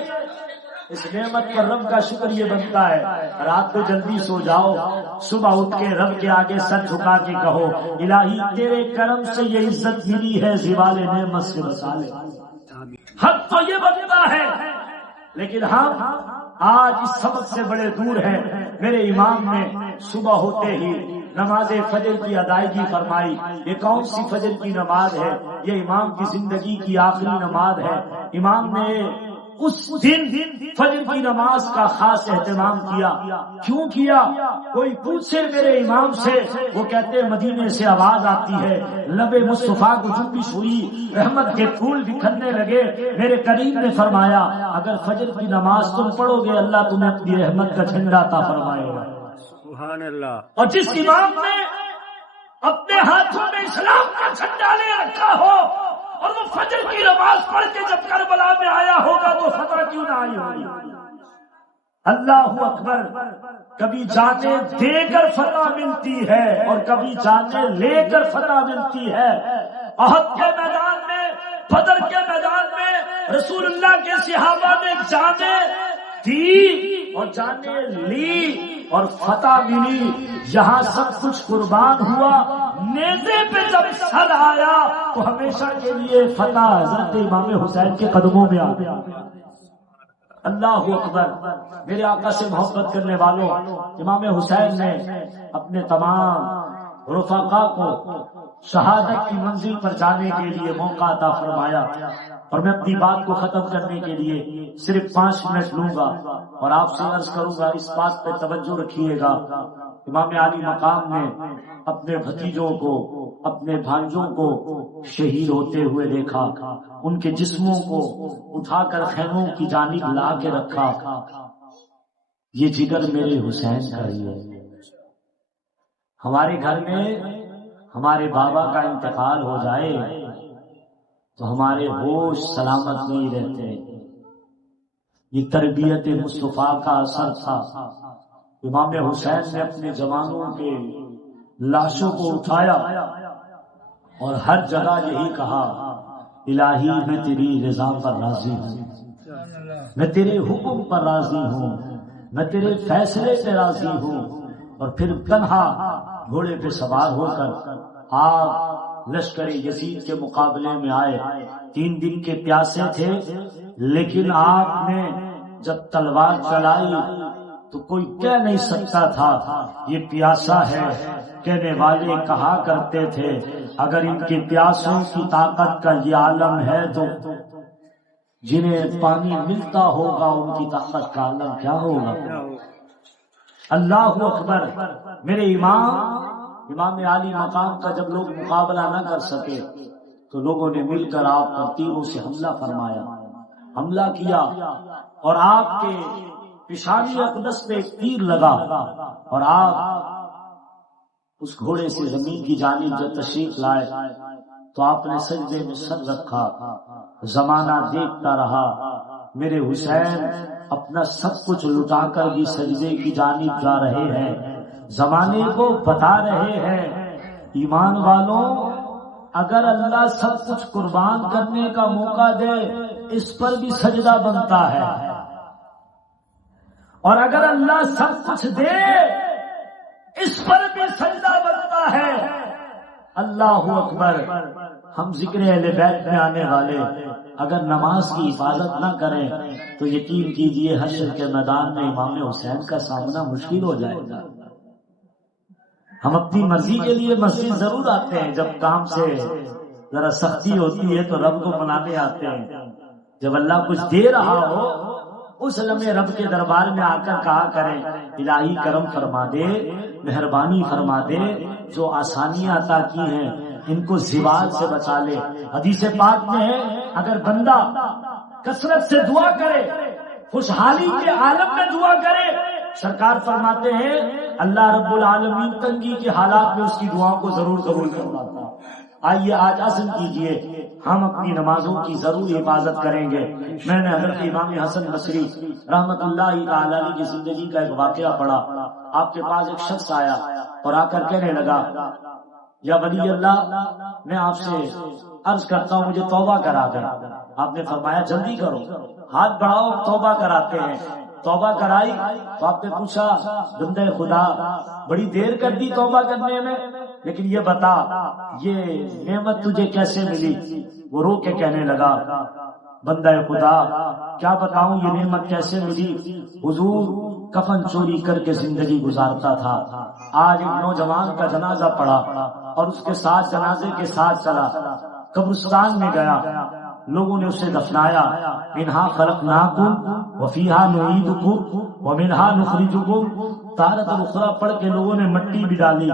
اس نعمت پر رب کا شکر یہ بنتا ہے رات کو جلدی سو جاؤ, صبح اٹھ کے رب کے آگے سر جھکا کے کہو الہی تیرے کرم سے یہ عزت ملی ہے, زوال نعمت سے بچا لے. حق تو یہ بنتا ہے, لیکن ہم آج اس سبق سے بڑے دور ہیں. میرے امام نے صبح ہوتے ہی نماز فجر کی ادائیگی فرمائی. یہ کون سی فجر کی نماز ہے؟ یہ امام کی زندگی کی آخری نماز ہے. امام نے اس دن فجر کی نماز کا خاص اہتمام کیا. کیوں کیا؟ کوئی پوچھے میرے امام سے, وہ کہتے مدینے سے آواز آتی ہے, لب مصطفیٰ کو جنبش ہوئی, رحمت کے پھول بکھرنے لگے. میرے کریم نے فرمایا اگر فجر کی نماز تم پڑھو گے اللہ تمہیں اپنی رحمت کا جھنڈا عطا فرمائے گا. سبحان اللہ. اور جس امام نے اپنے ہاتھوں میں اسلام کا جھنڈا لے رکھا ہو اور وہ فجر کی نماز پڑھ کے جب کربلا میں آیا ہوگا تو فتح کیوں نہ آئی ہوگی؟ اللہ اکبر. کبھی جانے دے کر فتح ملتی ہے اور کبھی جانے لے کر فتح ملتی ہے. احد کے میدان میں, بدر کے میدان میں رسول اللہ کے صحابہ نے جانے دی اور جانے لی اور فتح ملی. یہاں سب کچھ قربان ہوا, نیزے پہ جب سر آیا تو ہمیشہ کے لیے فتح حضرت امام حسین کے قدموں میں آ گیا. اللہ اکبر. میرے آقا سے محبت کرنے والوں, امام حسین نے اپنے تمام رفقا کو شہادت کی منزل پر جانے کے لیے موقع عطا فرمایا. اور میں اپنی بات کو ختم کرنے کے لیے صرف 5 منٹ لوں گا اور آپ سے عرض کروں گا اس بات پہ توجہ رکھیے گا. امام علی مقام نے اپنے بھتیجوں کو, اپنے بھانجوں کو شہید ہوتے ہوئے دیکھا, ان کے جسموں کو اٹھا کر خیموں کی جانب لا کے رکھا. یہ جگر میرے حسین کا ہی ہے. ہمارے گھر میں ہمارے بابا کا انتقال ہو جائے تو ہمارے ہوش سلامت نہیں رہتے. یہ تربیت مصطفیٰ کا اثر تھا. امام حسین نے اپنے جوانوں کے لاشوں کو اٹھایا اور ہر جگہ یہی کہا الہی میں تیری رضا پر راضی ہوں, میں تیرے حکم پر راضی ہوں, میں تیرے فیصلے سے راضی ہوں. اور پھر تنہا گھوڑے پہ سوار ہو کر آپ لشکر یزید کے مقابلے میں آئے. 3 دن کے پیاسے تھے, لیکن آپ نے جب تلوار چلائی تو کوئی کہہ نہیں سکتا تھا یہ پیاسا ہے. کہنے والے کہا کرتے تھے اگر ان کے پیاسوں کی طاقت کا یہ عالم ہے تو جنہیں پانی ملتا ہوگا ان کی طاقت کا عالم کیا ہوگا. اللہ اکبر. میرے امام علی مقام کا جب لوگ مقابلہ نہ کر سکے تو لوگوں نے مل کر آپ پر تیروں سے حملہ فرمایا, حملہ کیا اور آپ کے پیشانی اقدس پہ ایک تیر لگا اور آپ اس گھوڑے سے زمین کی جانب جب تشریف لائے تو آپ نے سجدے میں سر رکھا. زمانہ دیکھتا رہا. میرے حسین اپنا سب کچھ لٹا کر بھی سجدے کی جانب جا رہے ہیں, زمانے کو بتا رہے ہیں ایمان والوں اگر اللہ سب کچھ قربان کرنے کا موقع دے اس پر بھی سجدہ بنتا ہے, اور اگر اللہ سب کچھ دے اس پر بھی سجدہ بنتا ہے۔ اللہ اکبر۔ ہم ذکر اہل بیت میں آنے والے اگر نماز کی حفاظت نہ کریں تو یقین کیجئے حشر کے میدان میں امام حسین کا سامنا مشکل ہو جائے گا۔ ہم اپنی مرضی کے لیے مسجد ضرور آتے ہیں، جب کام سے ذرا سختی ہوتی ہے تو رب کو منانے آتے ہیں۔ جب اللہ کچھ دے رہا ہو اس لمحے رب کے دربار میں آ کر کہا کریں الہی کرم فرما دے، مہربانی فرما دے، جو آسانیاں عطا کی ہیں ان کو زوال سے بچا لے۔ حدیث پاک میں ہے اگر بندہ کثرت سے دعا کرے، خوشحالی کے عالم میں دعا کرے، سرکار فرماتے ہیں اللہ رب العالمین تنگی کے حالات میں اس کی دعاؤں کو ضرور قبول کرواتا ہے۔ آئیے آج عزم کیجئے ہم اپنی نمازوں کی ضرور حفاظت کریں گے۔ میں نے حضرت امام حسن بصری رحمت اللہ تعالی علیہ کی زندگی کا ایک واقعہ پڑھا۔ آپ کے پاس ایک شخص آیا اور آ کر کہنے لگا یا ولی اللہ میں آپ سے عرض کرتا ہوں مجھے توبہ کرا دیں۔ آپ نے فرمایا جلدی کرو، ہاتھ بڑھاؤ، توبہ کراتے ہیں۔ توبہ کرائی تو آپ نے پوچھا بندے خدا بڑی دیر کر دی توبہ کرنے میں، لیکن یہ بتا یہ نعمت تجھے کیسے ملی؟ وہ رو کے کہنے لگا بندہ خدا کیا بتاؤں یہ نعمت کیسے ملی؟ حضور کفن چوری کر کے زندگی گزارتا تھا، آج ایک نوجوان کا جنازہ پڑا اور اس کے ساتھ جنازے کے ساتھ چلا، قبرستان میں گیا، لوگوں نے اسے دفنایا، منہا خلقناکم وفیہا نعیدکم ومنہا نخرجکم، تارۃ اخری پڑھ کے لوگوں نے مٹی بھی ڈالی،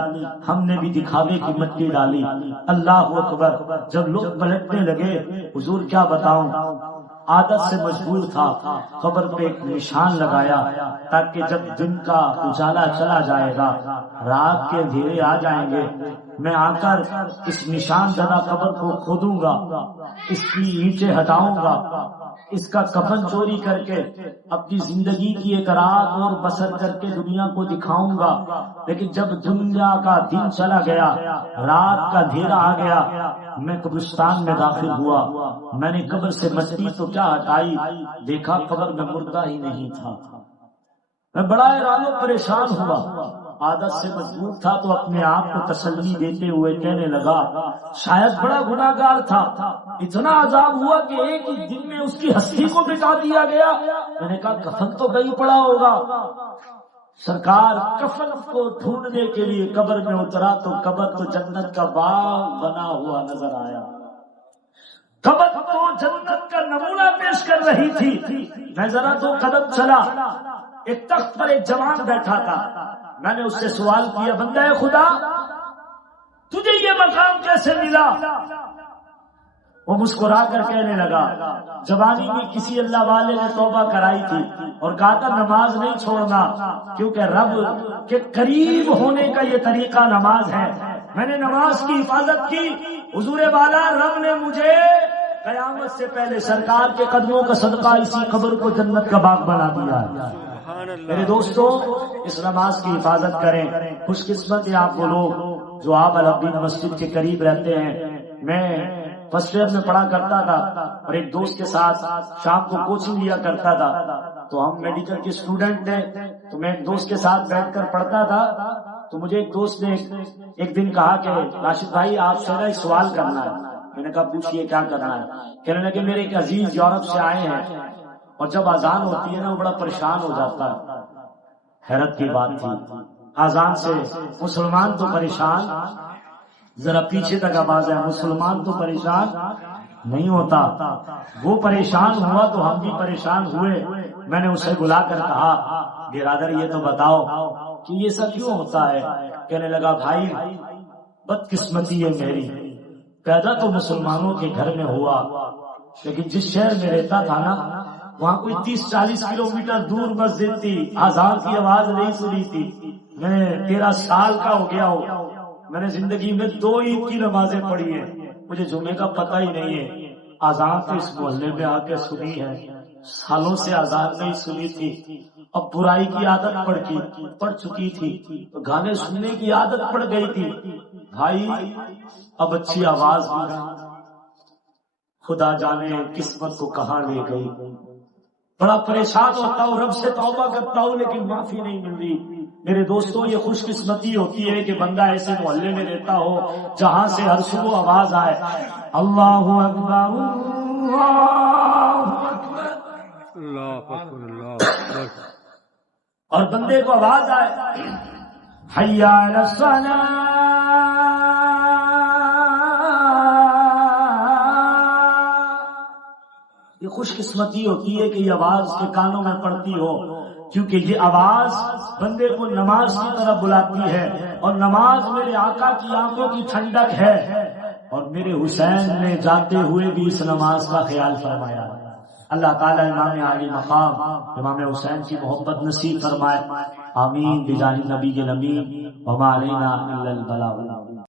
ہم نے بھی دکھاوے کی مٹی ڈالی۔ اللہ اکبر۔ جب لوگ پلٹنے لگے حضور کیا بتاؤں، عادت سے مجبور تھا، قبر پہ ایک نشان لگایا تاکہ جب دن کا اجالا چلا جائے گا، رات کے اندھیرے آ جائیں گے، میں آ کر اس نشان زدہ قبر کو کھودوں گا، اس کی اینٹیں ہٹاؤں گا، اس کا کفن چوری کر کے اپنی زندگی کی ایک رات اور بسر کر کے دنیا کو دکھاؤں گا۔ لیکن جب دنیا کا دن چلا گیا، رات کا اندھیرا آ گیا، میں قبرستان میں داخل ہوا، میں نے قبر سے مٹی تو کیا ہٹائی، دیکھا قبر میں مردہ ہی نہیں تھا۔ میں بڑا حیران و پریشان ہوا، عادت سے مجبور تھا تو اپنے آپ کو تسلی دیتے ہوئے کہنے لگا شاید بڑا گناہگار تھا، اتنا عذاب ہوا کہ ایک ہی دن میں اس کی ہستی کو مٹا دیا گیا۔ میں نے کہا کفن تو کہیں پڑا ہوگا۔ سرکار کفن کو ڈھونڈنے کے لیے قبر میں اترا تو قبر تو جنت کا باغ بنا ہوا نظر آیا، قبر تو جنت کا نمونہ پیش کر رہی تھی۔ میں ذرا تو قدم چلا، ایک تخت پر ایک جوان بیٹھا تھا، میں نے اس سے سوال کیا بندہ خدا تجھے یہ مقام کیسے ملا؟ وہ مسکرا کر کہنے لگا جوانی میں کسی اللہ والے نے توبہ کرائی تھی اور کہا تھا نماز نہیں چھوڑنا، کیونکہ رب کے قریب ہونے کا یہ طریقہ نماز ہے۔ میں نے نماز کی حفاظت کی، حضور والا رب نے مجھے قیامت سے پہلے سرکار کے قدموں کا صدقہ اسی قبر کو جنت کا باغ بنا دیا ہے۔ میرے دوستوں اس نماز کی حفاظت کریں۔ خوش قسمت ہیں آپ وہ لوگ جو آپ الدین مسجد کے قریب رہتے ہیں۔ میں فرسٹ ایئر میں پڑھا کرتا تھا اور ایک دوست کے ساتھ شام کو کوچنگ لیا کرتا تھا، تو ہم میڈیکل کے اسٹوڈنٹ تھے، تو میں ایک دوست کے ساتھ بیٹھ کر پڑھتا تھا۔ تو مجھے ایک دوست نے ایک دن کہا کہ راشد بھائی آپ سے ایک سوال کرنا ہے۔ میں نے کہا پوچھئے کیا کرنا ہے؟ کہنے لگے میرے ایک عزیز یورپ سے آئے ہیں اور جب اذان ہوتی ہے نا وہ بڑا پریشان ہو جاتا ہے۔ حیرت کی بات تھی، اذان سے مسلمان تو پریشان، ذرا پیچھے تک آواز ہے، مسلمان تو پریشان نہیں ہوتا، وہ پریشان ہوا تو ہم بھی پریشان ہوئے۔ میں نے اسے بلا کر کہا برادر یہ تو بتاؤ کہ یہ سب کیوں ہوتا ہے؟ کہنے لگا بھائی بدقسمتی ہے میری، پیدا تو مسلمانوں کے گھر میں ہوا، لیکن جس شہر میں رہتا تھا نا وہاں کوئی 30-40 کلومیٹر دور مسجد تھی، اذان کی آواز نہیں سنی تھی۔ میں 13 سال کا ہو گیا ہوں، میں نے زندگی میں 2 عید کی نمازیں پڑھی ہیں، مجھے جمعے کا پتہ ہی نہیں ہے۔ اذان تو اس محلے میں آ کے سنی ہے، سالوں سے اذان نہیں سنی تھی، اب برائی کی عادت پڑ چکی تھی، تو گانے سننے کی عادت پڑ گئی تھی۔ بھائی اب اچھی آواز بھی خدا جانے قسمت کو کہاں لے گئی۔ بڑا پریشان ہوتا ہوں، رب سے توبہ کرتا ہوں لیکن معافی نہیں مل رہی۔ میرے دوستوں یہ خوش قسمتی ہوتی ہے کہ بندہ ایسے محلے میں رہتا ہو جہاں سے ہر صبح آواز آئے اللہ اکبر اللہ اکبر اللہ اکبر، اور بندے کو آواز آئے حی علی الصلاۃ، یہ خوش قسمتی ہوتی ہے کہ یہ آواز کے کانوں میں پڑتی ہو، کیونکہ یہ آواز بندے کو نماز کی طرف بلاتی ہے، اور نماز میرے آقا کی آنکھوں کی ٹھنڈک ہے، اور میرے حسین نے جاتے ہوئے بھی اس نماز کا خیال فرمایا۔ اللہ تعالیٰ امام عالی مقام امام حسین کی محبت نصیب فرمائے، آمین بجاہ نبی الامین وما علینا الا البلاغ۔